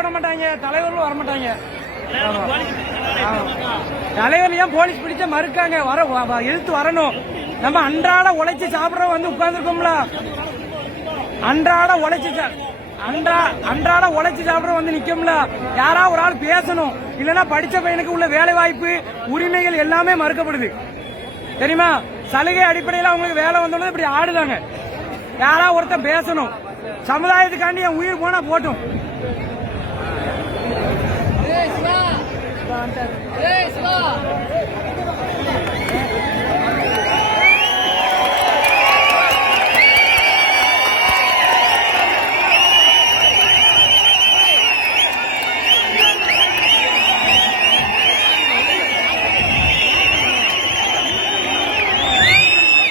விட மாட்டாங்க, தலைவர்களும் வர மாட்டாங்க. தலைவர் ஏன் போலீஸ் பிடிச்ச மறுக்காங்க? எதிர்த்து வரணும். நம்ம அன்றாட உழைச்சி சாப்பிடறோம் வந்து உட்கார்ந்துருக்கோம்ல, அன்றாட உழைச்சி சாப்பிட வந்து நிக்கும்ல. யாரா ஒரு ஆள் பேசணும். இல்லன்னா படிச்ச பையனுக்கு உள்ள வேலை வாய்ப்பு உரிமைகள் எல்லாமே மறுக்கப்படுது தெரியுமா? சலுகை அடிப்படையில் அவங்களுக்கு வேலை வந்தோட இப்படி ஆடுதாங்க. யாரா ஒருத்தர் பேசணும். சமுதாயத்துக்காண்டி என் உயிர் போனா போட்டும். சிவா